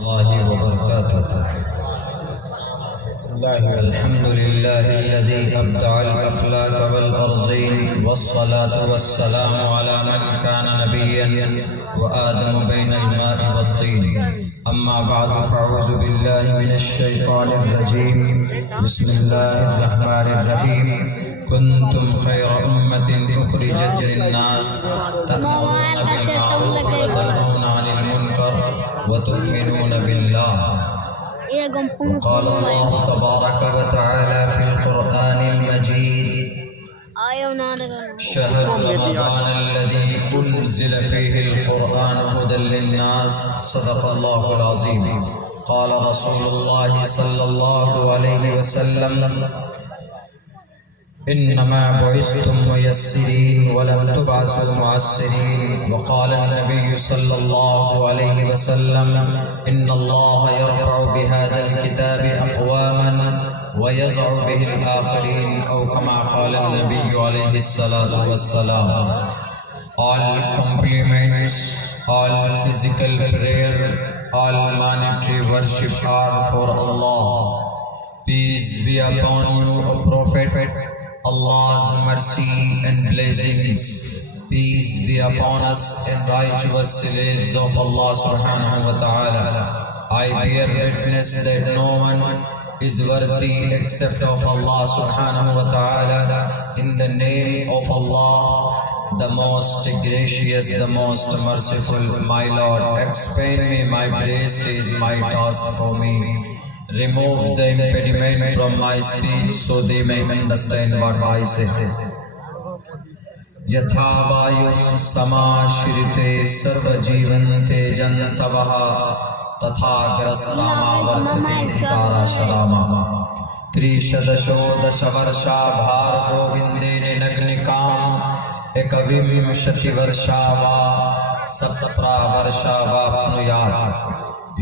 الله وبركاته. الحمد لله الذي أبدع الأفلاك والأرضين، والصلاة والسلام على من كان نبيا وآدم بين الماء والطين. أما بعد فأعوذ بالله من الشيطان الرجيم. بسم الله الرحمن الرحيم. كنتم خير أمة أخرجت للناس تأمرون بالمعروف وتنهون عن المنكر وتؤمنون بالله. وقال الله تبارك وتعالى في القرآن المجيد: شهر رمضان الذي أنزل فيه القرآن هدى للناس. صدق الله العظيم. قال رسول الله صلى الله عليه وسلم: إنما بعثتم ميسرين ولم تبعثوا معسرين. وقال النبي صلى الله عليه وسلم: إن الله يرفع بهذا الكتاب أقواما ويضع به الآخرين، أو كما قال النبي عليه الصلاة والسلام. All compliments, all physical prayer, all monetary worship are for Allah. Peace be upon you, O Prophet. Allah's mercy and blessings, peace be upon us and righteous slaves of Allah subhanahu wa ta'ala. I bear witness that no one is worthy except of Allah subhanahu wa ta'ala. In the name of Allah, the most gracious, the most merciful, my Lord, expand me my breast is my task for me. Remove the impediment from my speech so they may understand what I say. Yatha vayum samashrite sarva jivante jantavaha tatha grastama vartate itara sharama. Trishadasho dashavarša bhar govinde ninagnikam ekavimshati varshava sapra varshava pnuyat.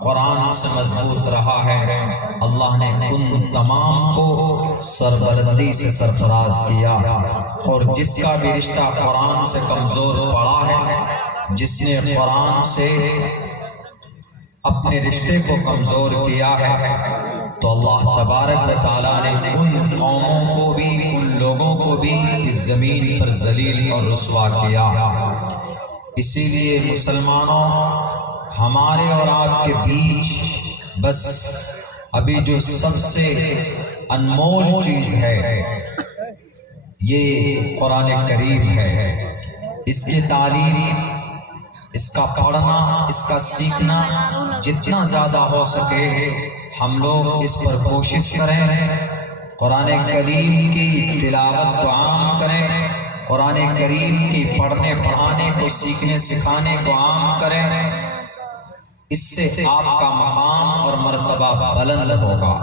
قرآن سے مضبوط رہا ہے، اللہ نے ان تمام کو سربلندی سے سرفراز کیا، اور جس کا بھی رشتہ قرآن سے کمزور پڑا ہے، جس نے قرآن سے اپنے رشتے کو کمزور کیا ہے، تو اللہ تبارک و تعالیٰ نے ان قوموں کو بھی، ان لوگوں کو بھی اس زمین پر ذلیل اور رسوا کیا۔ اسی لیے مسلمانوں، ہمارے اور آپ کے بیچ بس ابھی جو سب سے انمول چیز ہے یہ قرآن کریم ہے۔ اس کی تعلیم، اس کا پڑھنا، اس کا سیکھنا جتنا زیادہ ہو سکے ہم لوگ اس پر کوشش کریں، قرآن کریم کی تلاوت کو عام کریں، قرآن کریم کی پڑھنے پڑھانے کو، سیکھنے سکھانے کو عام کریں۔ اس سے آپ کا مقام اور مرتبہ بلند ہوگا،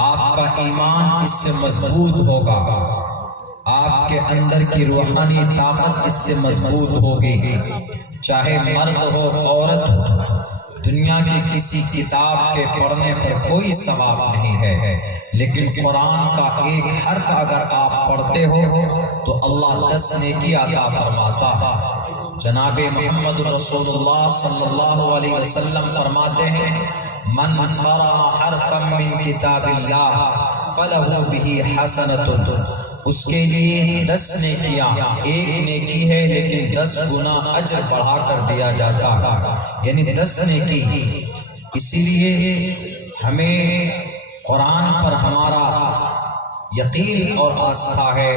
آپ کا ایمان اس سے مضبوط ہوگا، آپ کے اندر کی روحانی طاقت اس سے مضبوط ہوگی۔ چاہے مرد ہو، عورت ہو، دنیا کی کسی کتاب کے پڑھنے پر کوئی ثواب نہیں ہے، لیکن قرآن کا ایک حرف اگر آپ پڑھتے ہو تو اللہ 10 نیکی عطا فرماتا ہے۔ جناب محمد رسول اللہ صلی اللہ علیہ وسلم فرماتے ہیں، من قرأ حرفا من کتاب اللہ فلہ بہ حسنۃ، اس کے لیے 10 نیکیاں، ایک نیکی ہے لیکن 10 گنا اجر بڑھا کر دیا جاتا ہے، یعنی 10 نیکی۔ اسی لیے ہمیں قرآن پر ہمارا یقین اور آستھا ہے،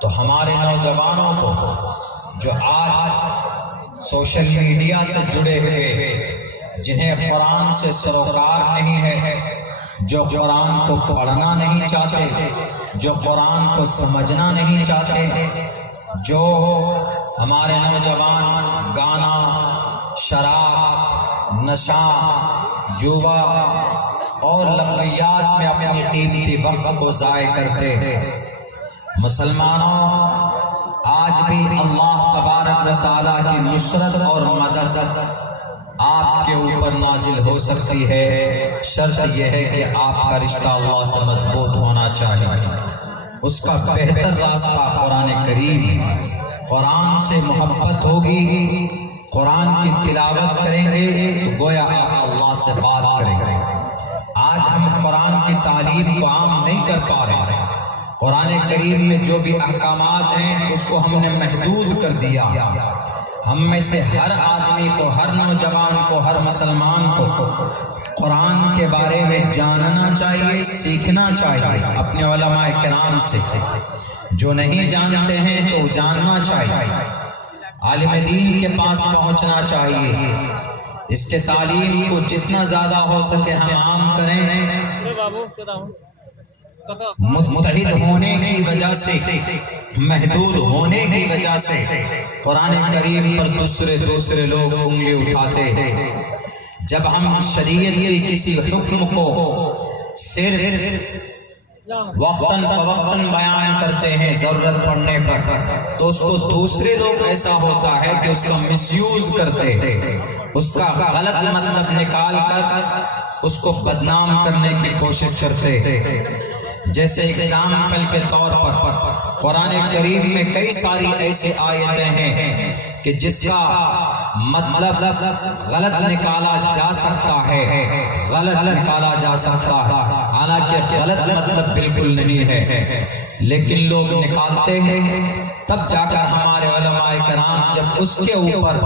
تو ہمارے نوجوانوں کو جو آج سوشل میڈیا سے جڑے ہوئے، جنہیں قرآن سے سروکار نہیں ہے، جو قرآن کو پڑھنا نہیں چاہتے، جو قرآن کو سمجھنا نہیں چاہتے، جو ہمارے نوجوان گانا، شراب، نشہ، جوا اور لغویات میں اپنے قیمتی وقت کو ضائع کرتے ہیں۔ مسلمانوں، آج بھی اللہ تبارک و تعالیٰ کی نصرت اور مدد آپ کے اوپر نازل ہو سکتی ہے، شرط یہ ہے کہ آپ کا رشتہ اللہ سے مضبوط ہونا چاہیے۔ اس کا بہتر راستہ قرآن کریم ہے۔ قرآن سے محبت ہوگی، قرآن کی تلاوت کریں گے تو گویا آپ اللہ سے بات کریں گے۔ آج ہم قرآن کی تعلیم کو عام نہیں کر پا رہے ہیں۔ قرآن کریم میں جو بھی احکامات ہیں اس کو ہم نے محدود کر دیا۔ ہم میں سے ہر آدمی کو، ہر نوجوان کو، ہر مسلمان کو قرآن کے بارے میں جاننا چاہیے، سیکھنا چاہیے اپنے علماء کرام سے۔ جو نہیں جانتے ہیں تو جاننا چاہیے، عالم دین کے پاس پہنچنا چاہیے۔ اس کے تعلیم کو جتنا زیادہ ہو سکے ہم عام کریں۔ متحد ہونے کی وجہ سے، محدود ہونے کی وجہ سے قرآن کریم پر دوسرے لوگ انگلی اٹھاتے ہیں۔ جب ہم شریعت کی کسی حکم کو صرف وقتاً فوقتاً بیان کرتے ہیں ضرورت پڑنے پر، تو اس کو دوسرے لوگ ایسا ہوتا ہے کہ اس کا مس یوز کرتے ہیں، اس کا غلط مطلب نکال کر اس کو بدنام کرنے کی کوشش کرتے ہیں۔ جیسے اگزامپل کے طور پر قرآن کریم میں کئی ساری ایسے آیتیں ہیں کہ جس کا مطلب غلط نکالا جا سکتا ہے، غلط نکالا جا سکتا ہے، حالانکہ غلط مطلب بالکل نہیں ہے، لیکن لوگ نکالتے ہیں۔ تب جا کر ہمارے علماء کرام جب اس کے اوپر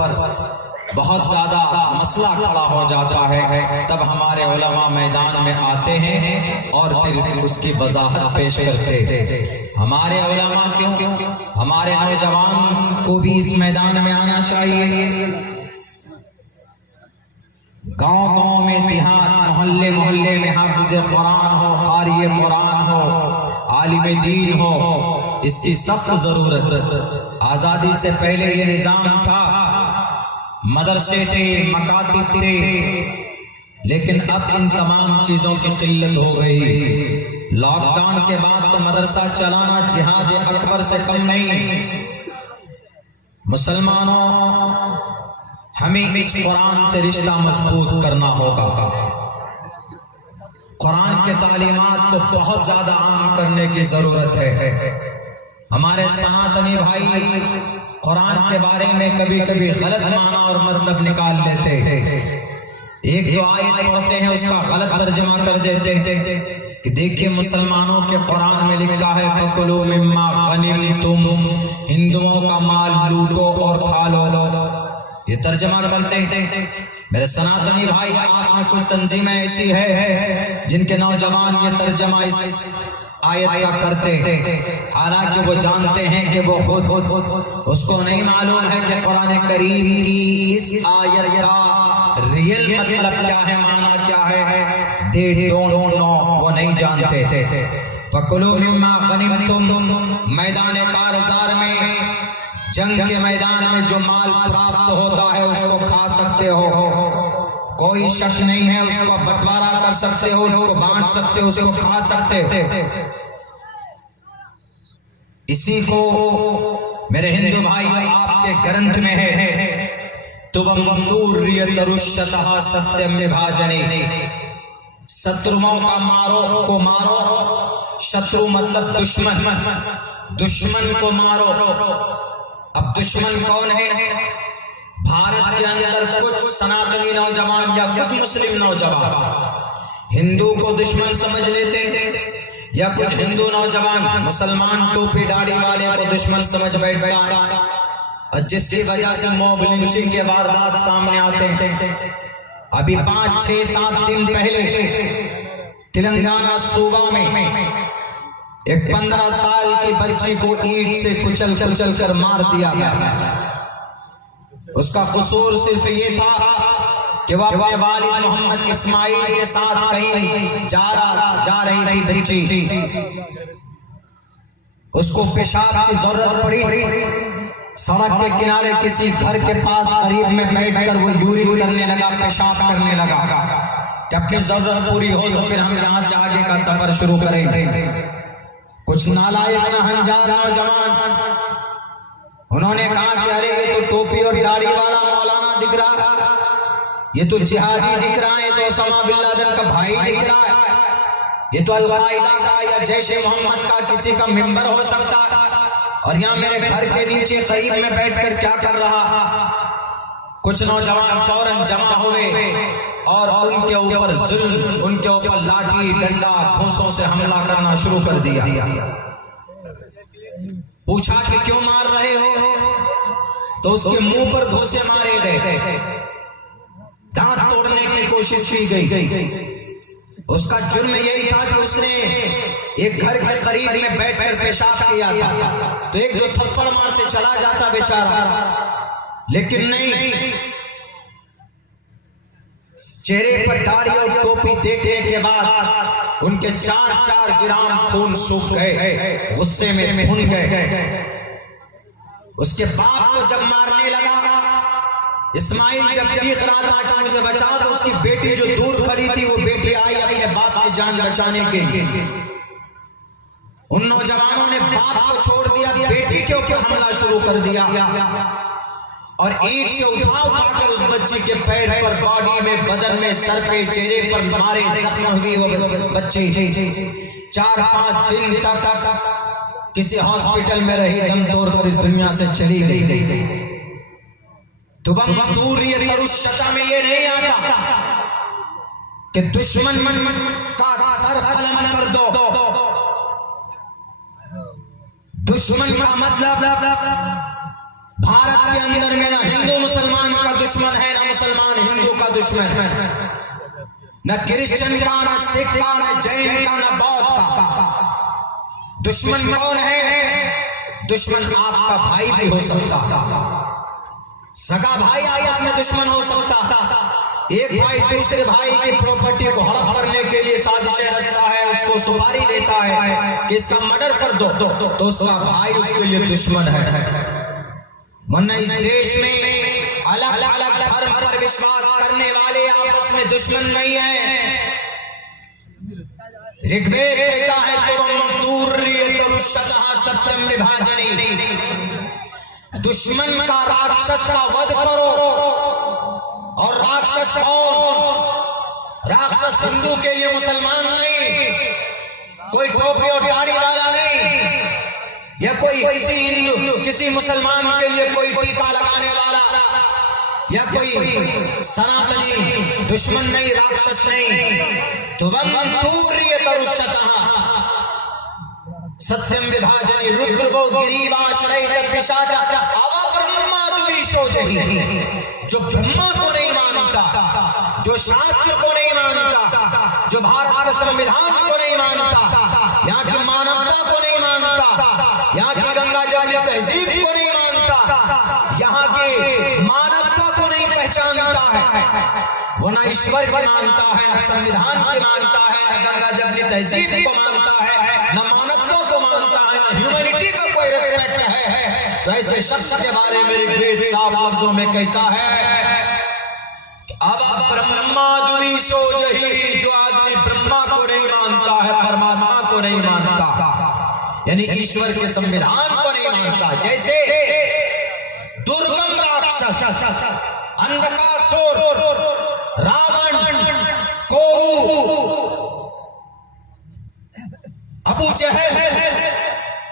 بہت زیادہ مسئلہ کھڑا ہو جاتا ہے، تب ہمارے علماء میدان میں آتے ہیں اور پھر اس کی وضاحت پیش کرتے ہیں۔ ہمارے علماء کیوں، ہمارے نوجوان کو بھی اس میدان میں آنا چاہیے۔ گاؤں گاؤں میں، دیہات، محلے محلے میں حافظ قرآن ہو، قاری قرآن ہو، عالم دین ہو، اس کی سخت ضرورت۔ آزادی سے پہلے یہ نظام تھا، مدرسے تھے، مکاتب تھے، لیکن اب ان تمام چیزوں کی قلت ہو گئی۔ لاک ڈاؤن کے بعد تو مدرسہ چلانا جہاد اکبر سے کم نہیں۔ مسلمانوں، ہمیں اس قرآن سے رشتہ مضبوط کرنا ہوگا۔ قرآن کے تعلیمات کو بہت زیادہ عام کرنے کی ضرورت ہے۔ ہمارے سناتنی بھائی قرآن کے بارے میں کبھی کبھی غلط معنی اور مطلب نکال لیتے ہیں، ایک دو آیت پڑھتے ہیں اس کا غلط ترجمہ کر دیتے ہیں کہ دیکھیے مسلمانوں کے قرآن میں لکھا ہے فَكُلُوا مِمَّا غَنِمْتُمْ، ہندوؤں کا مال لوٹو اور کھا لو، یہ ترجمہ کرتے ہیں۔ میرے سناتنی بھائی آپ میں کچھ تنظیمیں ایسی ہے جن کے نوجوان یہ ترجمہ اس آیت کا کرتے ہیں، حالانکہ وہ جانتے ہیں کہ وہ خود اس کو نہیں معلوم ہے کہ قرآن کریم کی اس آیت کا ریئل مطلب کیا ہے، معنی کیا ہے، they don't know، وہ نہیں جانتے۔ فَكُلُوا مِمَّا غَنِمْتُمْ، میدان کارزار میں، جنگ کے میدان میں جو مال پراپت ہوتا ہے اس کو کھا سکتے ہو، کوئی شک نہیں ہے، اس کو بٹوارا کر سکتے ہو، اس کو بانٹ سکتے ہو، اس کو کھا سکتے ہو۔ اسی کو میرے ہندو بھائی آپ کے گرنتھ میں ہے تُوَمْ تُوْرِيَتَرُشَّتَهَا سَتْيَمْ نِبھاجَنِ، شتروؤں کا مارو کو مارو، شترو مطلب دشمن، دشمن کو مارو۔ اب دشمن کون ہے؟ بھارت کے اندر کچھ سناتنی نوجوان یا کچھ مسلم نوجوان ہندو کو دشمن سمجھ لیتے ہیں، یا کچھ ہندو نوجوان مسلمان ٹوپی داڑھی والے کو دشمن سمجھ بیٹھتا ہے، اور جس کی وجہ سے موب لنچنگ کے واردات سامنے آتے ہیں۔ ابھی 5 6 7 دن پہلے تلنگانہ صوبہ میں ایک 15 سال کی بچی کو اینٹ سے کچل کر مار دیا گیا۔ اس کا قصور صرف یہ تھا کہ وہ اپنے والد محمد اسماعیل کے ساتھ کہیں جا رہی تھی بچی، اس کو پیشاب کی ضرورت پڑی، سڑک کے کنارے کسی گھر کے پاس قریب میں بیٹھ کر وہ یورین کرنے لگا، پیشاب کرنے لگا کہ اپنی ضرورت پوری ہو تو پھر ہم یہاں سے آگے کا سفر شروع کریں گے۔ کچھ نالائق ناہنجار نوجوان انہوں نے کہا کہ ارے یہ تو ٹوپی اور داڑھی والا مولانا دکھ رہا، یہ تو جہادی دکھ رہا ہے، یہ تو اسامہ بن لادن کا بھائی دکھ رہا ہے، یہ تو القاعدہ کا یا جیش محمد کا کسی کا ممبر ہو سکتا ہے، اور یہاں میرے گھر کے نیچے قریب میں بیٹھ کر کیا کر رہا۔ کچھ نوجوان فوراً جمع ہوئے اور ان کے اوپر ظلم، ان کے اوپر لاٹھی ڈنڈا گھوسوں سے حملہ کرنا شروع کر دیا۔ پوچھا کہ کیوں مار رہے ہو؟ تو اس کے منہ پر گھوسے مارے گئے، دانت توڑنے کی کوشش کی گئی۔ اس کا جرم یہی تھا کہ اس نے ایک گھر کے قریب میں بیٹھ کر پیشاب کیا تھا، تو ایک دو تھپڑ مارتے چلا جاتا بیچارہ، لیکن نہیں، چہرے پر داڑھی اور ٹوپی دیکھنے کے بعد ان کے 4 گرام خون سوکھ گئے، غصے میں بھن گئے۔ اس کے باپ کو جب مارنے لگا، اسماعیل جب چیخ رہا تھا کہ مجھے بچا دو، اس کی بیٹی جو دور کھڑی تھی وہ بیٹی آئی اپنے باپ کی جان بچانے کے لیے۔ ان نوجوانوں نے باپ کو چھوڑ دیا، بیٹی کے اوپر حملہ شروع کر دیا، اور اینٹ سے اٹھا کر اس بچی کے پیر پر، باڈی میں، بدن میں، سر پہ، چہرے پر مارے، زخم ہوئی وہ بچی 4-5 دن تک کسی ہاسپٹل میں رہی، دم توڑ کر اس دنیا سے چلی گئی۔ تو تُوْرِيَتَرُشَّتَ میں یہ نہیں آتا کہ دشمن کا سر قلم کر دو۔ دشمن کا مطلب بھارت کے اندر میں نہ ہندو مسلمان کا دشمن ہے، نہ مسلمان ہندو کا دشمن ہے، نہ کرسچن کا، نہ سکھ کا، نہ جین کا، نہ بودھ کا۔ دشمن کون ہے؟ دشمن آپ کا بھائی بھی ہو سکتا، سگا بھائی آپس میں دشمن ہو سکتا، ایک بھائی دوسرے بھائی کی پراپرٹی کو ہڑپ کرنے کے لیے سازشیں رچتا ہے، اس کو سپاری دیتا ہے کہ اس کا مرڈر کر دو، تو اس کا بھائی اس کے لیے دشمن ہے۔ ورنہ اس دیش میں الگ الگ دھرم پر وشواس کرنے والے آپس میں دشمن نہیں ہیں۔ رگ وید کہتا ہے تُوَمْ تُوْرِيَتَرُشَّتَهَا سَتْيَمْ نِبھاجَنِ، دشمن کا، راکشس کا وَدھ کرو اور راکشس کون؟ راکشس ہندو کے لیے مسلمان نہیں، کوئی ٹوپی اور داڑھی والا نہیں، یا کوئی کسی مسلمان کے لیے کوئی ٹیکا لگانے والا، یا کوئی سناتنی دشمن نہیں، راکشس نہیں۔ تُوَمْ تُورِيَ تَرُشَّتَهَا ستیم وبھاجنی رُدْرَوْ گِرِیواشرَیْتَ پِشَاچَ اوَپرمادُوِشوجہی، جو برہما کو نہیں مانتا، جو شاستر کو نہیں مانتا، جو بھارت کے سموِدھان کو نہیں مانتا، یہاں کی مانوتا کو نہیں مانتا، یہاں کی گنگا جمنی تہذیب کو نہیں مانتا، یہاں کی مانوتا کو نہیں پہچانتا ہے، وہ نہ ایشور کی مانتا ہے، نہ سموِدھان کی مانتا ہے، نہ گنگا جمنی تہذیب کو مانتا ہے، نہ مانوتا کو مانتا ہے، نہ ہیومینٹی کا کوئی ریسپیکٹ ہے، تو ایسے شخص کے بارے میں ریگویڈ صاف لفظوں میں کہتا ہے اب برہمادویشوجہی، جو آدمی برہما کو نہیں مانتا ہے، پرماتما کو نہیں مانتا، یعنی ایشور کے سموِدھان کو نہیں مانتا، جیسے درگم راکشس، اندھکاسور، راون، کورو، ابو جہل،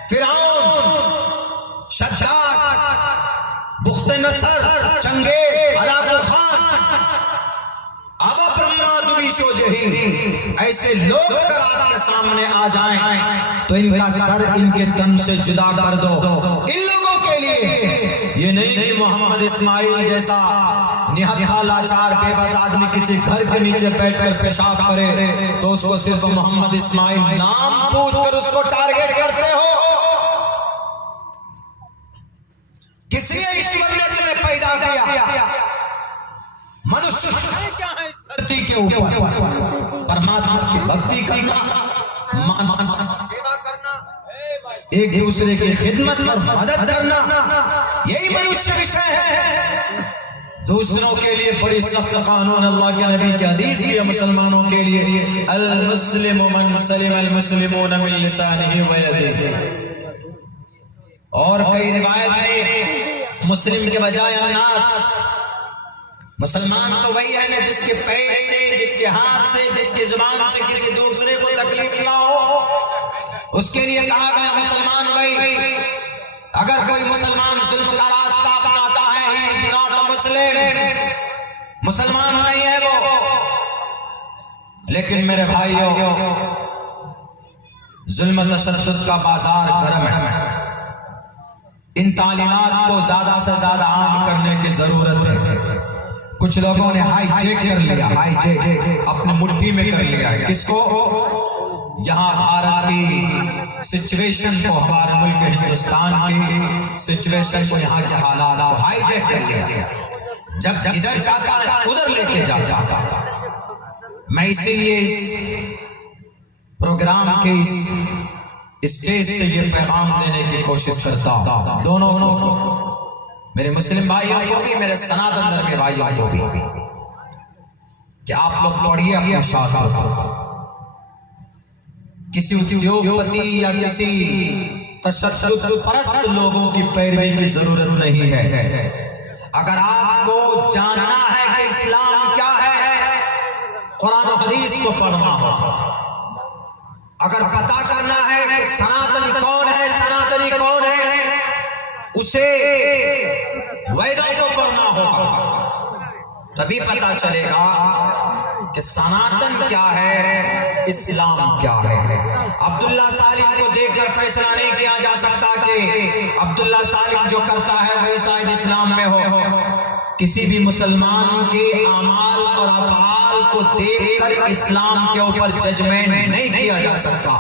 فرعون، شداد، بخت نصر، چنگیز، ہلاکو خان، اب برہمادویشوجہی، ایسے لوگ اگر آپ کے سامنے آ جائیں تو ان کا سر ان کے تن سے جدا کر دو۔ ان لوگوں کے لیے یہ نہیں کہ محمد اسماعیل جیسا نہتھا لاچار بے بس آدمی کسی گھر کے نیچے بیٹھ کر پیشاب کرے تو اس کو صرف محمد اسماعیل نام پوچھ کر اس کو ٹارگیٹ کرتے ہو۔ کس لیے ایشور نے تمہیں پیدا کیا؟ منشیہ کیا ہے اس دھرتی کے اوپر؟ پرماتما کی بھکتی کرنا، سیوا کرنا، ایک دوسرے کی خدمت اور مدد کرنا، یہی منشیہ وشے ہے۔ دوسروں کے لیے بڑی سخت قانون، اللہ کے نبی کی حدیث بھی ہے مسلمانوں کے لیے، المسلم من سلم المسلمون من لسانہ و یدہ، اور کئی روایت میں مسلم کے بجائے الناس، مسلمان تو وہی ہے نا جس کے پیر سے، جس کے ہاتھ سے، جس کی زبان سے کسی دوسرے کو تکلیف نہ ہو، اس کے لیے کہا گیا مسلمان وہی۔ اگر کوئی مسلمان ظلم کا راستہ اپناتا ہے، he is not a Muslim، مسلمان نہیں ہے وہ۔ لیکن میرے بھائیوں، ظلم و تشدد کا بازار گرم ہے، ان تعلیمات کو زیادہ سے زیادہ عام کرنے کی ضرورت ہے۔ کچھ لوگوں نے ہائی جیک کر لیا، ہائی جیک اپنے مٹھی میں کر لیا ہے، کس کو؟ یہاں بھارت کی سچویشن کو، ہمارے ملک ہندوستان کی سچویشن کو، یہاں کے حالات کو ہائی جیک کر لیا، جب جدھر جاتا ہے ادھر لے کے جاتا۔ میں اسی لیے اس پروگرام کے اس اسٹیج سے یہ پیغام دینے کی کوشش کرتا ہوں دونوں کو، میرے مسلم بھائیوں کو بھی، میرے سناتن دھرم کے بھائیوں کو بھی، کہ آپ لوگ پڑھیے اپنے شاستر کو۔ کسی ادیوگپتی یا کسی تشدد پرست لوگوں کی پیروی کی ضرورت نہیں ہے۔ اگر آپ کو جاننا ہے کہ اسلام کیا ہے، قرآن و حدیث کو پڑھنا ہوگا۔ اگر پتہ کرنا ہے کہ سناتن کون ہے، سناتنی کون ہے، اسے ویدوں کو پڑھنا ہوگا، تبھی پتہ چلے گا کہ سناتن کیا ہے، اسلام کیا ہے۔ عبداللہ سالم کو دیکھ کر فیصلہ نہیں کیا جا سکتا کہ عبداللہ سالم جو کرتا ہے وہی شاید اسلام میں ہو۔ کسی بھی مسلمان کے اعمال اور افعال کو دیکھ کر اسلام کے اوپر ججمنٹ نہیں کیا جا سکتا۔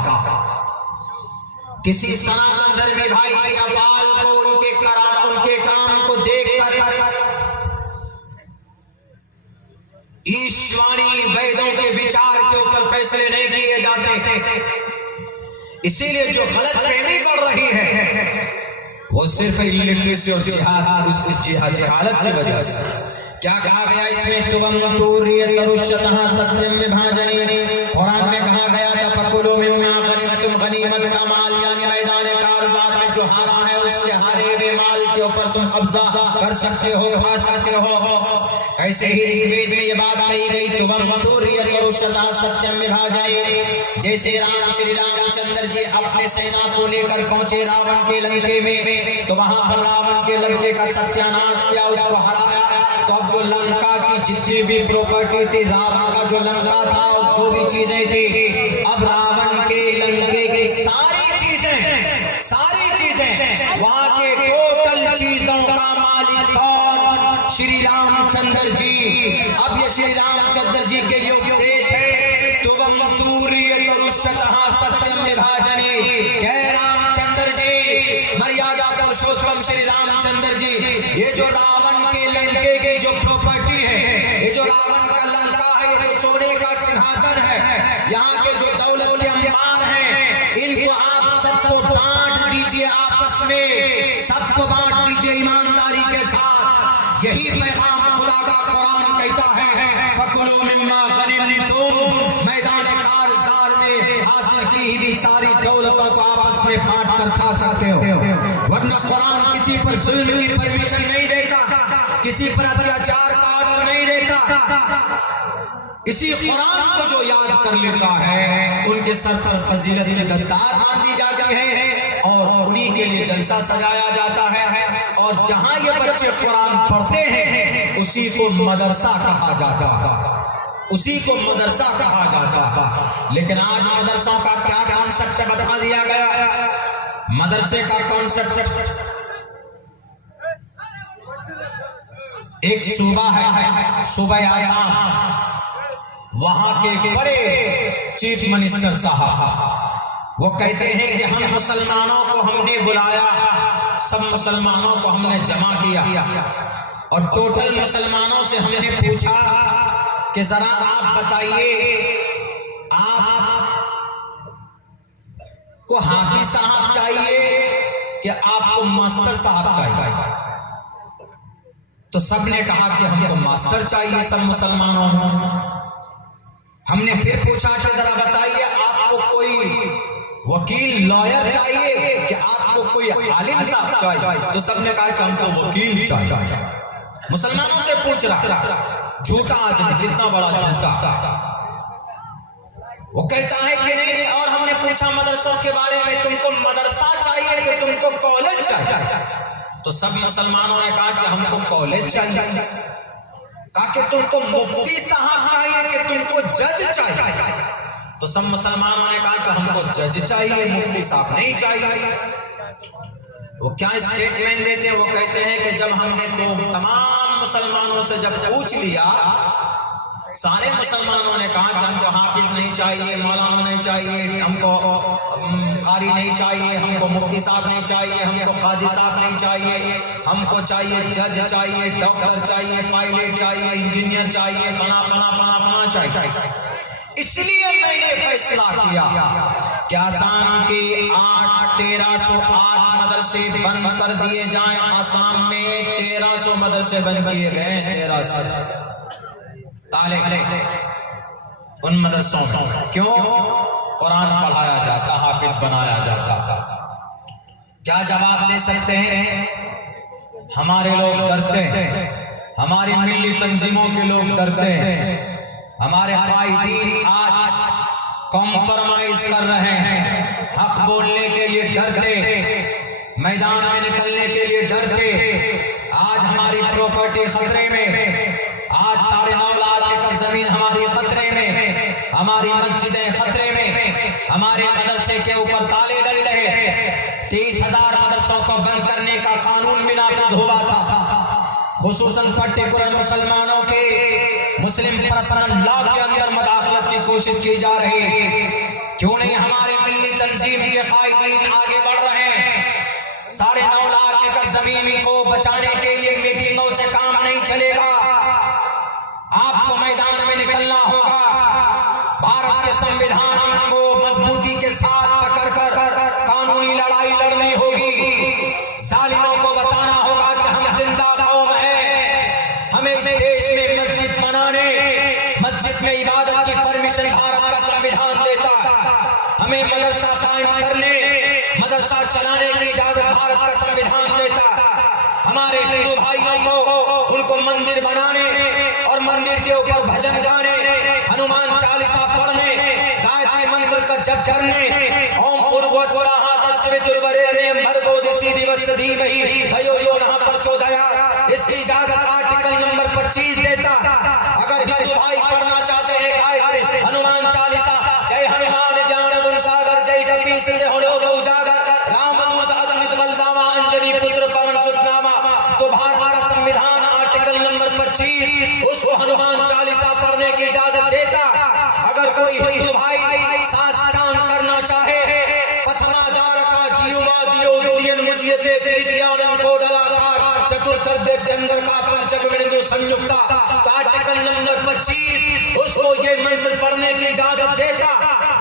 کسی سناتن دھرمی بھائی کے افعال کو، ان کے کام کو دیکھ کر ایشوانی ویدوں کے وچار کے اوپر فیصلے نہیں کیے جاتے۔ اسی لیے جو غلط فہمی بڑھ رہی ہے وہ صرف الٹریسی اور جہالت کی وجہ سے۔ کیا کہا گیا اس میں؟ تُوَمْ تُورِيَ تَرُشَّتَهَا سَتْيَمْ وِبْھَاجَنِي، قرآن میں کہا گیا تھا فَكُلُوا مِمَّا غَنِمْتُمْ غنیمت کا مال، یعنی میدان کارزار میں جو ہارا ہے اس کے ہارے ہوئے مال کے اوپر تم قبضہ کر سکتے ہو، کھا سکتے ہو۔ ایسے ہی رگ وید میں یہ بات کہی گئی تم توریت اور شدا ستیم وبھاجنے، جیسے شری رام چندر جی اپنے سینا کو لے کر پہنچے راون کے لنکے میں، تو وہاں پر راون کے لنکے کا ستیاناش کیا، اس کو ہرایا۔ تو اب جو لنکا کی جتنی بھی پراپرٹی تھی، راون کا جو لنکا تھا اور جو بھی چیزیں تھی، اب راون کے لنکے کی ساری چیزیں وہاں کے ٹوٹل چیزوں کا مالک کون؟ شری رام چندر جی۔ اب یہ شری رام چندر جی کے لیے اپدیش ہے، تم توریت اور شتہ ستیم وبھاجنے، کہ رام چندر جی، مریادا پرشوتم شری رام چندر جی، یہ جو راون کے لنکے کی جو پراپرٹی ہے، یہ جو راون کا لنکا ہے، یہ جو سونے کا سنہاسن ہے، یہاں کے جو دولت کے انبار ہیں، ان کو آپ سب کو بانٹ دیجئے، آپس میں سب کو بانٹ دیجئے ایمانداری کے ساتھ۔ یہی پیغام خدا کا قرآن کہتا ہے، فَكُلُوا مِمَّا غَنِمْتُمْ، میدان کارزار میں حاصل کی ہوئی ساری دولتوں کو آپس میں بانٹ کر کھا سکتے ہو، ورنہ قرآن کسی پر ظلم کی پرمیشن نہیں دیتا، کسی پر اتیاچار کا آرڈر نہیں دیتا۔ اسی قرآن کو جو یاد کر لیتا ہے، ان کے سر پر فضیلت کی دستار باندھی جاتی ہے اور انہی کے لیے جلسہ سجایا جاتا ہے، اور جہاں یہ بچے قرآن پڑھتے ہیں اسی کو مدرسہ کہا جاتا ہے، اسی کو مدرسہ کہا جاتا ہے۔ لیکن آج مدرسوں کا کیا کانسیپٹ بتا دیا گیا؟ مدرسے کا کانسیپٹ، ایک صوبہ ہے، صوبہ آسام، وہاں کے بڑے چیف منسٹر صاحب وہ کہتے ہیں کہ ہم مسلمانوں کو ہم نے بلایا، سب مسلمانوں کو ہم نے جمع کیا اور ٹوٹل مسلمانوں سے ہم نے پوچھا کہ ذرا آپ بتائیے، آپ کو حافظ صاحب چاہیے کہ آپ کو ماسٹر صاحب چاہیے؟ تو سب نے کہا کہ ہم کو ماسٹر چاہیے، سب مسلمانوں نے۔ ہم نے پھر پوچھا کہ ذرا بتائیے آپ کو کوئی وکیل لائر چاہیے کہ آپ کو کوئی عالم صاحب چاہیے؟ تو سب نے کہا کہ ہم کو وکیل چاہیے۔ مسلمانوں سے پوچھ رہا، جھوٹا آدمی، کتنا بڑا جھوٹا۔ وہ کہتا ہے کہ نہیں، اور ہم نے پوچھا مدرسوں کے بارے میں، تم کو مدرسہ چاہیے کہ تم کو کالج چاہیے؟ تو سب مسلمانوں نے کہا کہ ہم کو کالج چاہیے۔ کہا کہ تم کو مفتی صاحب چاہیے کہ تم کو جج چاہیے؟ تو سب مسلمانوں نے کہا کہ ہم کو جج چاہیے، مفتی صاحب نہیں چاہیے۔ وہ کیا اسٹیٹمنٹ دیتے ہیں؟ وہ کہتے ہیں کہ جب ہم نے تو تمام مسلمانوں سے جب پوچھ لیا، سارے مسلمانوں نے کہا کہ ہم کو حافظ نہیں چاہیے، مولانا نہیں چاہیے، ہم کو قاری نہیں چاہیے، ہم کو مفتی صاحب نہیں چاہیے، ہم کو قاضی صاحب نہیں چاہیے، ہم کو چاہیے جج چاہیے، ڈاکٹر چاہیے، پائلٹ چاہیے، انجینئر چاہیے، فلاں فلاں فلاں فلاں چاہیے۔ اس لیے میں نے فیصلہ کیا کہ آسام کے 1308 مدرسے بند کر دیے جائیں۔ آسام میں 1300 مدرسے بند کیے گئے ہیں، 1300 تالے ان مدرسوں میں۔ کیوں؟ قرآن پڑھایا جاتا، حافظ بنایا جاتا۔ کیا جواب دے سکتے ہیں؟ ہمارے لوگ ڈرتے ہیں، ہماری ملی تنظیموں کے لوگ ڈرتے ہیں، ہمارے قائدین آج کمپرمائز کر رہے ہیں، حق بولنے کے لیے ڈرتے، میدان میں نکلنے کے لیے ڈرتے۔ آج ہماری پراپرٹی خطرے میں، آج 9.5 لاکھ ایکڑ زمین ہماری خطرے میں، ہماری مسجدیں خطرے میں، ہمارے مدرسے کے اوپر تالے ڈل رہے۔ 30,000 مدرسوں کو بند کرنے کا قانون بھی نافذ ہوا تھا، خصوصاً پرٹیکولر مسلمانوں کے مسلم پرسنل لا کے اندر مداخلت کی کوشش کی جا رہی ہے۔ کیوں نہیں ہمارے ملی تنظیم کے قائدین آگے بڑھ رہے ہیں؟ 9.5 لاکھ ایکڑ زمین کو بچانے کے لیے میٹنگوں سے کام نہیں چلے گا، آپ کو میدان میں نکلنا ہوگا، بھارت کے سنویدھان کو مضبوطی کے ساتھ پکڑ کر قانونی لڑائی لڑنی ہوگی، ظالموں کو بتانا ہوگا کہ ہم زندہ قوم ہیں، ہمیں اس دیش میں مسجد بنانے، مسجد میں عبادت کی پرمیشن بھارت کا سنویدھان دیتا، ہمیں مدرسہ قائم کرنے، مدرسہ چلانے کی اجازت بھارت کا سنویدھان دیتا، ہمارے ہندو بھائیوں کو ان کو مندر بنانے اور مندر کے اوپر بھجن گانے، ہنومان چالیسا پڑھنے، گایتری منتر کا جپ کرنے، اوم پورو سواہا تتسویتروریریم بھرگو دسی دیوس دھیمہی دھیو یو نہ پرچودیات، اس کی اجازت آرٹیکل نمبر 25 دیتا۔ اگر ہندو بھائی پڑھنا چاہتے ہیں گایتری ہنومان چالیسا، جے ہنومان جان گن ساگر جے کپی سندھ ہلوک اجاگر رام دود ادمت بلداما انجنی پتر پون ست ناما، تو بھارت کا سنویدھان آرٹیکل نمبر 25 اس کو ہنومان چالیسا پڑھنے کی اجازت دیتا۔ اگر کوئی ہندو بھائی ساستان کرنا چاہے، پتھما دارکا جیوما دیو ودین مجیتے تریتیانن کوڈلا کار چترتردیف چندر کا پرچب وندو سنیکتا، تو آرٹیکل نمبر 25 اس کو یہ منتر پڑھنے کی اجازت دیتا۔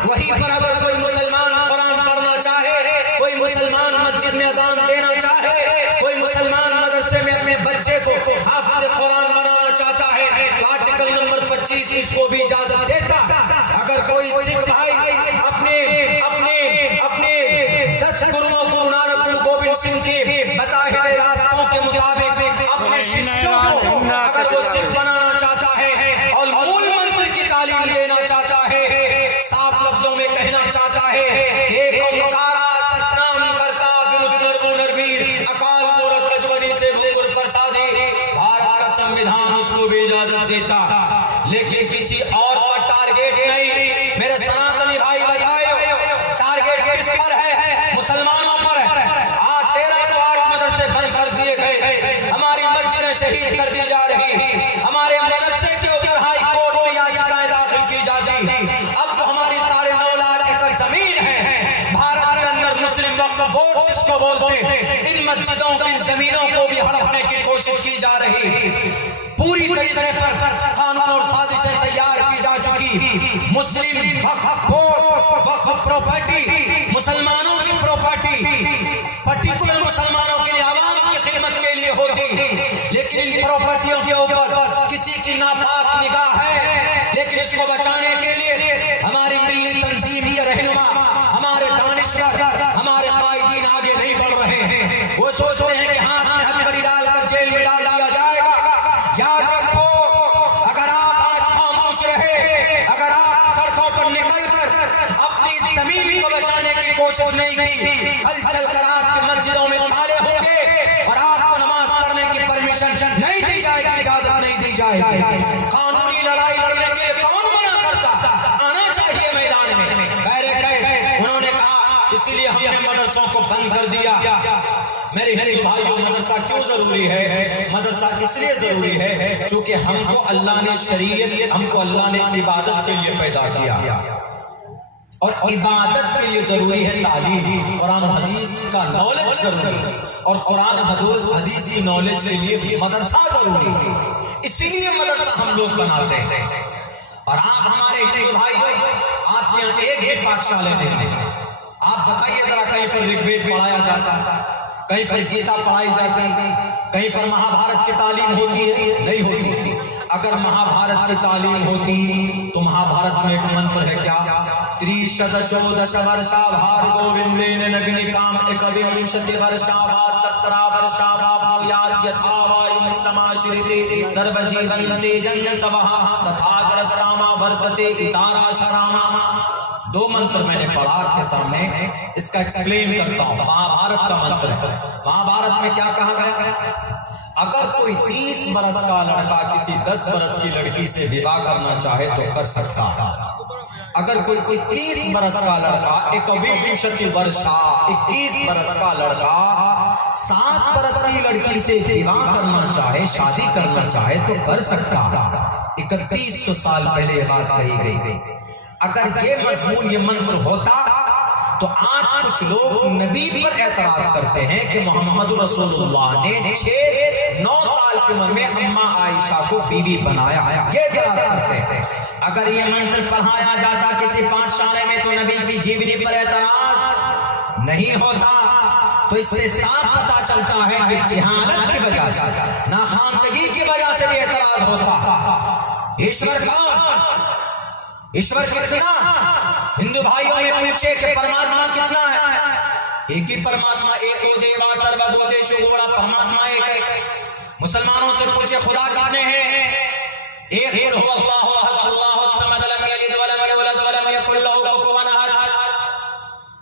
وہیں پر اگر کوئی مسلمان قرآن پڑھنا چاہے، کوئی مسلمان مسجد میں اذان دینا چاہے، کوئی مسلمان مدرسے میں اپنے بچے کو حافظ قرآن بنانا چاہتا ہے، تو آرٹیکل نمبر 25 اس کو بھی اجازت دیتا۔ اگر کوئی سکھ بھائی اپنے 10 گرووں گرو نانک گرو گوبند سنگھ کے بتائے ہوئے راستوں کے مطابق اپنے ششیوں کو اگر وہ سکھ بنانا چاہتا ہے اور مول منتر کی تعلیم دینا چاہتا ہے، صاف لفظوں میں کہنا چاہتا ہے کہ ایک اومکارا ستنام کرتا ورد نرو نرویر اکال مورت اجونی سے بھنگر پرسادی، بھارت کا سنویدھان اس کو بھی اجازت دیتا، لیکن کسی اور پر ٹارگیٹ نہیں۔ میرے سناتنی بھائی بتائے ٹارگیٹ کس پر ہے؟ مسلمانوں پر ہے۔ 1308 مدرسے بند کر دیے گئے، ہماری مسجدیں شہید کر دی جا رہی، ہمارے مدرسے کے اوپر ہائی کورٹ میں یاچکائیں داخل کی جاتی۔ اب جو ہماری 9.5 لاکھ ایکڑ زمین ہے بھارت کے اندر، مسلم وقف بورڈ جس کو بولتے ہیں، ان مسجدوں ان زمینوں کو بھی ہڑپنے کی کوشش کی جا رہی۔ پوری طریقے پر قانون اور سازشیں تیار کی جا چکی۔ مسلم وقف بورڈ وقف پراپرٹی مسلمانوں کی پراپرٹی، پرٹیکولر مسلمانوں کے لیے، عوام کی خدمت کے لیے ہوتی، لیکن ان پراپرٹیوں کے اوپر کسی کی ناپاک نگاہ ہے۔ لیکن اس کو بچانے کے لیے ہماری ملی تنظیم کے رہنما، ہمارے دانشور، ہمارے قائدین آگے نہیں بڑھ رہے ہیں۔ وہ سوچتے ہیں کہ ہاتھ میں ہتھکڑی ڈال کر جیل میں ڈال دیا جائے گا۔ یاد رکھو، اگر آپ آج خاموش رہے، اگر آپ سڑکوں پر نکل کر اپنی زمین کو بچانے کی کوشش نہیں کی، کل چل کر آپ کی مسجدوں میں تالے ہوں گے اور آپ کو نماز پڑھنے کی پرمیشن نہیں دی جائے گی، اجازت نہیں دی جائے گی۔ قانونی لڑائی لڑنے کے لیے کون منع کرتا؟ آنا چاہیے میدان میں۔ انہوں نے کہا اسی لیے ہم نے مدرسوں کو بند کر دیا۔ میرے ہندو بھائیوں، مدرسہ کیوں ضروری ہے؟ مدرسہ اس لیے ضروری ہے چونکہ ہم کو اللہ نے شریعت، ہم کو اللہ نے عبادت کے لیے پیدا کیا، اور عبادت کے لیے ضروری ہے تعلیم، قرآن و حدیث کا نالج ضروری ہے، اور قرآن حدیث کی نالج کے لیے مدرسہ ضروری ہے۔ اسی لیے مدرسہ ہم لوگ بناتے ہیں۔ اور آپ ہمارے ہندو بھائیوں، آپ کے یہاں ایک بھی پاٹھشالے نہیں ہیں۔ آپ بتائیے ذرا، کہیں پر رگ وید پڑھایا جاتا ہے، کہیں پر گیتا پڑھائی جاتی ہے، کہیں پر مہا بھارت کی تعلیم ہوتی ہے؟ نہیں ہوتی۔ اگر مہا بھارت کی تعلیم ہوتی تو مہا بھارت میں ایک منتر ہے کیا؟ تریشدشو دش ورشا بھار گووندین نگنی کام ایکوینشتی ورشا بھار سترا ورشا بھاپنویات یتھا وایوں سماشریتے سرو جیونتے جنتوہا تتھاگرستاما ورتتے اتارا شراما۔ 2 منتر میں نے پڑھا آپ کے سامنے، اس کا ایکسپلین کرتا ہوں۔ مہا بھارت کا منتر ہے۔ مہا بھارت میں کیا کہا گیا؟ اگر کوئی 30 برس کا لڑکا کسی 10 برس کی لڑکی سے وواہ کرنا چاہے تو کر سکتا ہے۔ اگر کوئی 21 برس کا لڑکا 21 برس کا لڑکا 7 برس کی لڑکی سے وواہ کرنا چاہے، شادی کرنا چاہے تو کر سکتا ہے۔ 3100 سال پہلے یہ بات کہی گئی۔ اگر یہ مضمون، یہ منتر ہوتا تو آج کچھ لوگ نبی پر اعتراض کرتے ہیں کہ محمد رسول اللہ نے 9 سال کی عمر میں اماں عائشہ کو بیوی بنایا، یہ اعتراض کرتے ہیں۔ اگر یہ منتر پڑھایا جاتا کسی پاٹھشالے میں تو نبی کی جیونی پر اعتراض نہیں ہوتا۔ تو اس سے صاف پتہ چلتا ہے کہ جہالت کی وجہ سے، ناخواندگی کی وجہ سے بھی اعتراض ہوتا۔ ایشور کون؟ ایشور کتنا؟ ہندو بھائیوں میں پوچھے کہ پرماتما کتنا ہے؟ ایک ہی پرماتما ایک ہو دیوا سرو بھوتیشو گوڑا پرماتما ایک ہے. مسلمانوں سے پوچھے خدا کتنے ہیں؟ ایک قل هو اللہ احد اللہ الصمد لم یلد ولم یولد ولم یکن له کفوا احد.